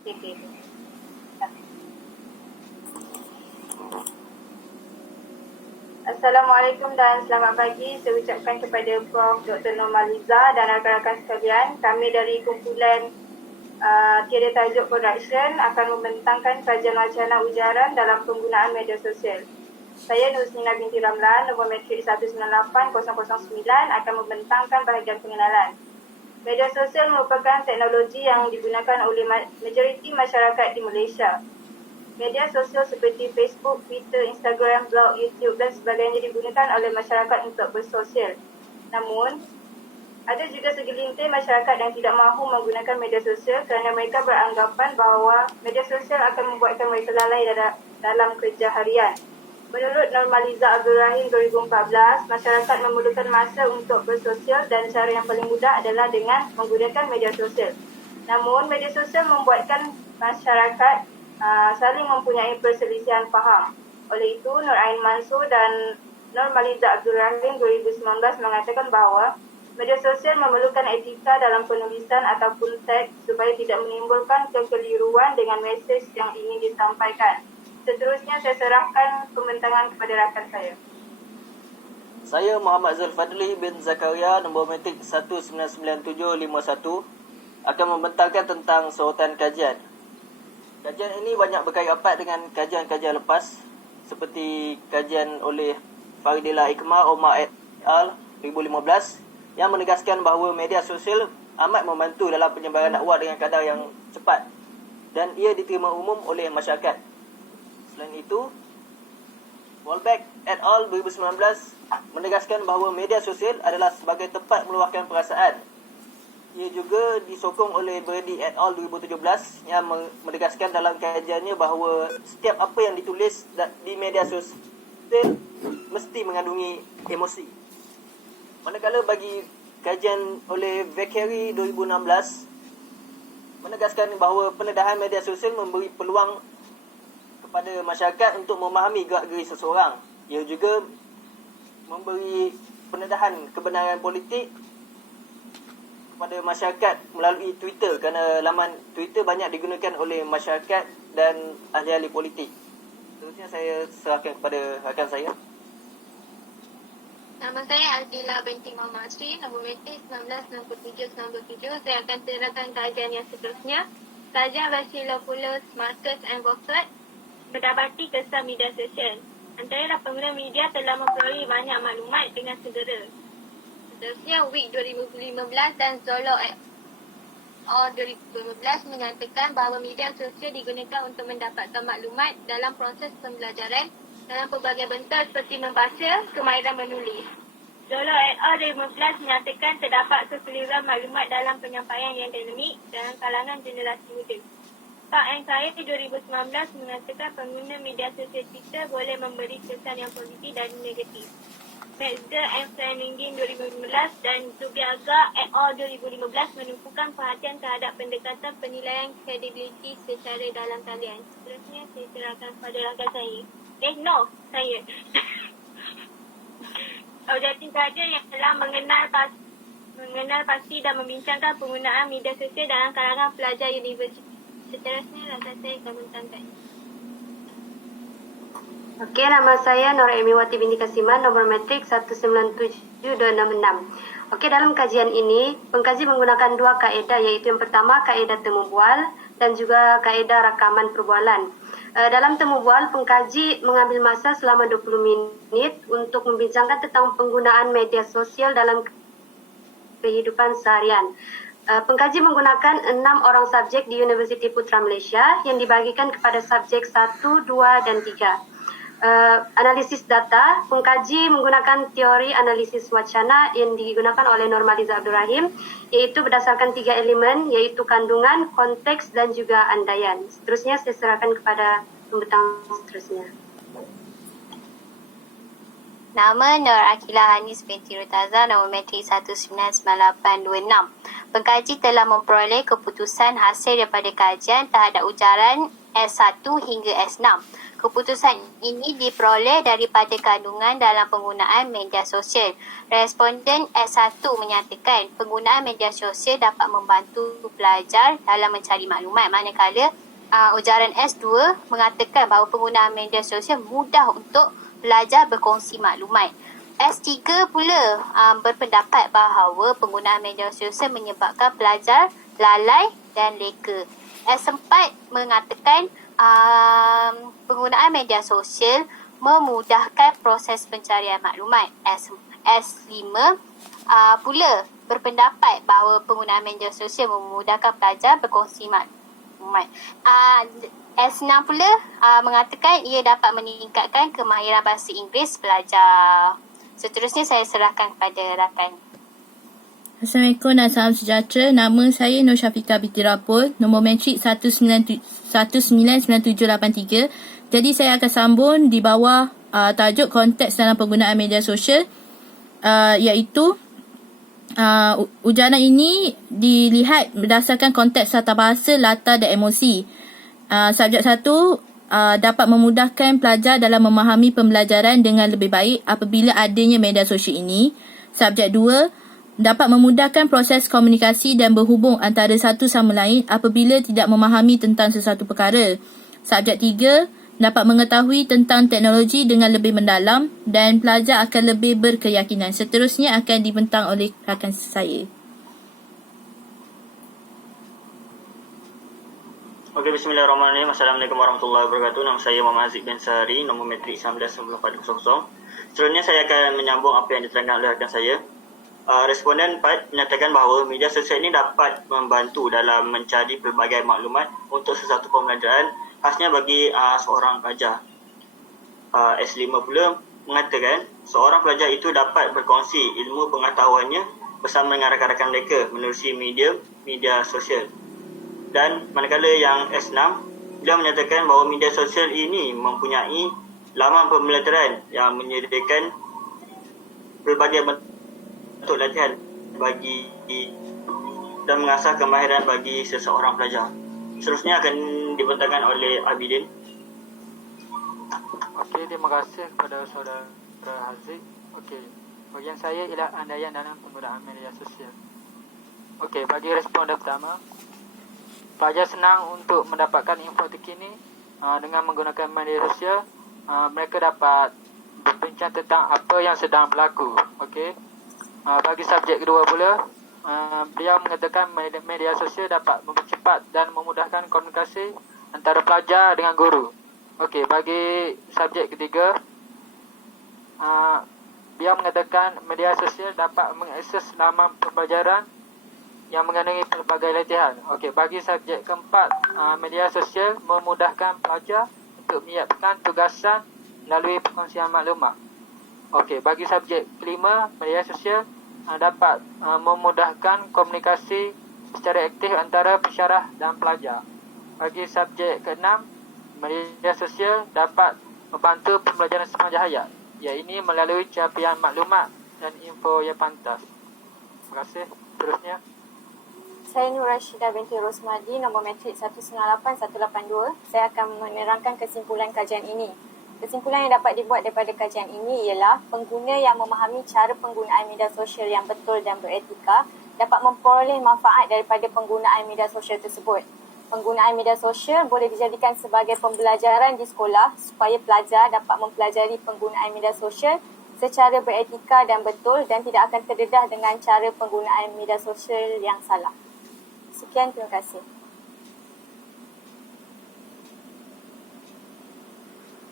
Okay. Assalamualaikum dan selamat pagi. Saya ucapkan kepada Prof. Dr. Normaliza dan rakan-rakan sekalian. Kami dari kumpulan Tiada Tajuk Production akan membentangkan kajian wacana ujaran dalam penggunaan media sosial. Saya Nusnina binti Ramlan, nombor matrik 198-009 akan membentangkan bahagian pengenalan. Media sosial merupakan teknologi yang digunakan oleh majoriti masyarakat di Malaysia. Media sosial seperti Facebook, Twitter, Instagram, blog, YouTube dan sebagainya digunakan oleh masyarakat untuk bersosial. Namun, ada juga segelintir masyarakat yang tidak mahu menggunakan media sosial kerana mereka beranggapan bahawa media sosial akan membuatkan mereka lalai dalam kerja harian. Menurut Normaliza Abdul Rahim 2014, masyarakat memerlukan masa untuk bersosial dan cara yang paling mudah adalah dengan menggunakan media sosial. Namun, media sosial membuatkan masyarakat saling mempunyai perselisihan faham. Oleh itu, Nur Ain Mansur dan Normaliza Abdul Rahim 2019 mengatakan bahawa media sosial memerlukan etika dalam penulisan ataupun teks supaya tidak menimbulkan kekeliruan dengan mesej yang ingin disampaikan. Seterusnya saya serahkan pembentangan kepada rakan saya. Saya Muhammad Zulfadli bin Zakaria, nombor matrik 199751, akan membentangkan tentang sorotan kajian. Kajian ini banyak berkait rapat dengan kajian-kajian lepas seperti kajian oleh Faridillah Ikmah Omar et al. 2015 yang menegaskan bahawa media sosial amat membantu dalam penyebaran dakwah dengan kadar yang cepat dan ia diterima umum oleh masyarakat. Selain itu, Wallback et al. 2019 menegaskan bahawa media sosial adalah sebagai tempat meluahkan perasaan. Ia juga disokong oleh Brady et al. 2017 yang menegaskan dalam kajiannya bahawa setiap apa yang ditulis di media sosial mesti mengandungi emosi. Manakala bagi kajian oleh Vekeri 2016 menegaskan bahawa pendedahan media sosial memberi peluang kepada masyarakat untuk memahami gerak-geri seseorang. Ia juga memberi pendedahan kebenaran politik kepada masyarakat melalui Twitter kerana laman Twitter banyak digunakan oleh masyarakat dan ahli-ahli politik. Seterusnya saya serahkan kepada rakan saya. Nama saya Aldila binti Muhammad Sri, nombor matrik 196797. Saya akan serahkan kajian yang seterusnya. Kajian Vasilopoulos, Marcus and Beaufort mendapati kesan media sosial. Antara pengguna media telah memperoleh banyak maklumat dengan segera. Seterusnya, Week 2015 dan Zolo et al. 2015 mengatakan bahawa media sosial digunakan untuk mendapatkan maklumat dalam proses pembelajaran dalam pelbagai bentuk seperti membaca, kemahiran menulis. Zolo et al. 2015 menyatakan terdapat kekeliruan maklumat dalam penyampaian yang dinamik dalam kalangan generasi muda. Pak and Kaya 2019 mengatakan pengguna media sosial Twitter boleh memberi kesan yang positif dan negatif. Metzger and Flanagan 2015 dan Zubiaga et al. 2015 menumpukan perhatian terhadap pendekatan penilaian kredibiliti secara dalam talian. Seterusnya saya serahkan kepada rakan saya. Saya. Objektif kajian yang telah mengenal pasti dan membincangkan penggunaan media sosial dalam kalangan pelajar universiti. Seterusnya rakan saya akan membentangkan. Okey, nama saya Nur Emiwati binti Kasiman, nombor matrik 197266. Okey, dalam kajian ini, pengkaji menggunakan dua kaedah, iaitu yang pertama kaedah temu bual dan juga kaedah rakaman perbualan. Dalam temu bual, pengkaji mengambil masa selama 20 minit untuk membincangkan tentang penggunaan media sosial dalam kehidupan seharian. Pengkaji menggunakan 6 orang subjek di Universiti Putra Malaysia yang dibagikan kepada subjek 1, 2 dan 3. Analisis data, pengkaji menggunakan teori analisis wacana yang digunakan oleh Normaliza Abdul Rahim, iaitu berdasarkan 3 elemen, iaitu kandungan, konteks dan juga andaian. Seterusnya saya serahkan kepada pembentang seterusnya. Nama Nur Akilah Hanis binti Rutaza, nombor matrik 199826. Pengkaji telah memperoleh keputusan hasil daripada kajian terhadap ujaran S1 hingga S6. Keputusan ini diperoleh daripada kandungan dalam penggunaan media sosial. Responden S1 menyatakan penggunaan media sosial dapat membantu pelajar dalam mencari maklumat, manakala ujaran S2 mengatakan bahawa penggunaan media sosial mudah untuk pelajar berkongsi maklumat. S3 pula berpendapat bahawa penggunaan media sosial menyebabkan pelajar lalai dan leka. S4 mengatakan penggunaan media sosial memudahkan proses pencarian maklumat. S5 pula berpendapat bahawa penggunaan media sosial memudahkan pelajar berkongsi maklumat. S6 pula mengatakan ia dapat meningkatkan kemahiran bahasa Inggeris pelajar. Seterusnya saya serahkan kepada rakan. Assalamualaikum dan salam sejahtera. Nama saya Nur Syafiqah binti Rapul, nombor matrik 199783. Jadi saya akan sambung di bawah tajuk konteks dalam penggunaan media sosial, iaitu ujaran ini dilihat berdasarkan konteks tata bahasa, latar dan emosi. Subjek 1 dapat memudahkan pelajar dalam memahami pembelajaran dengan lebih baik apabila adanya media sosial ini. Subjek 2 dapat memudahkan proses komunikasi dan berhubung antara satu sama lain apabila tidak memahami tentang sesuatu perkara. Subjek 3 dapat mengetahui tentang teknologi dengan lebih mendalam dan pelajar akan lebih berkeyakinan. Seterusnya akan dibentang oleh rakan saya. Okey, bismillahirrahmanirrahim. Assalamualaikum warahmatullahi wabarakatuh. Nama saya Muhammad Haziq bin Sahari, nombor matrik 199400. Seterusnya saya akan menyambung apa yang diterangkan oleh rakan saya. Responden 4 menyatakan bahawa media sosial ini dapat membantu dalam mencari pelbagai maklumat untuk sesuatu pembelajaran, khasnya bagi seorang pelajar. S5 pula mengatakan seorang pelajar itu dapat berkongsi ilmu pengetahuannya bersama dengan rakan-rakan mereka menerusi media sosial. Dan manakala yang S6, dia menyatakan bahawa media sosial ini mempunyai laman pembelajaran yang menyediakan pelbagai bentuk latihan bagi dan mengasah kemahiran bagi seseorang pelajar. Seterusnya akan dibentangkan oleh Abidin. Okey, terima kasih kepada saudara Haziq. Okey, bagian saya ialah andaian dalam penggunaan media sosial. Okey, bagi responden pertama, pelajar senang untuk mendapatkan info terkini dengan menggunakan media sosial. Mereka dapat berbincang tentang apa yang sedang berlaku. Okey. Bagi subjek kedua pula, beliau mengatakan media sosial dapat mempercepat dan memudahkan komunikasi antara pelajar dengan guru. Okey, bagi subjek ketiga, beliau mengatakan media sosial dapat mengakses laman pembelajaran yang mengandungi pelbagai latihan. Okey, bagi subjek keempat, media sosial memudahkan pelajar untuk menyiapkan tugasan melalui perkongsian maklumat. Okey, bagi subjek kelima, media sosial dapat memudahkan komunikasi secara aktif antara pensyarah dan pelajar. Bagi subjek keenam, media sosial dapat membantu pembelajaran sepanjang hayat, iaitu melalui capaian maklumat dan info yang pantas. Terima kasih. Terusnya. Saya Nur Rashidah binti Rosmadi, nombor matrik 198182. Saya akan menerangkan kesimpulan kajian ini. Kesimpulan yang dapat dibuat daripada kajian ini ialah pengguna yang memahami cara penggunaan media sosial yang betul dan beretika dapat memperoleh manfaat daripada penggunaan media sosial tersebut. Penggunaan media sosial boleh dijadikan sebagai pembelajaran di sekolah supaya pelajar dapat mempelajari penggunaan media sosial secara beretika dan betul dan tidak akan terdedah dengan cara penggunaan media sosial yang salah. Sekian, terima kasih.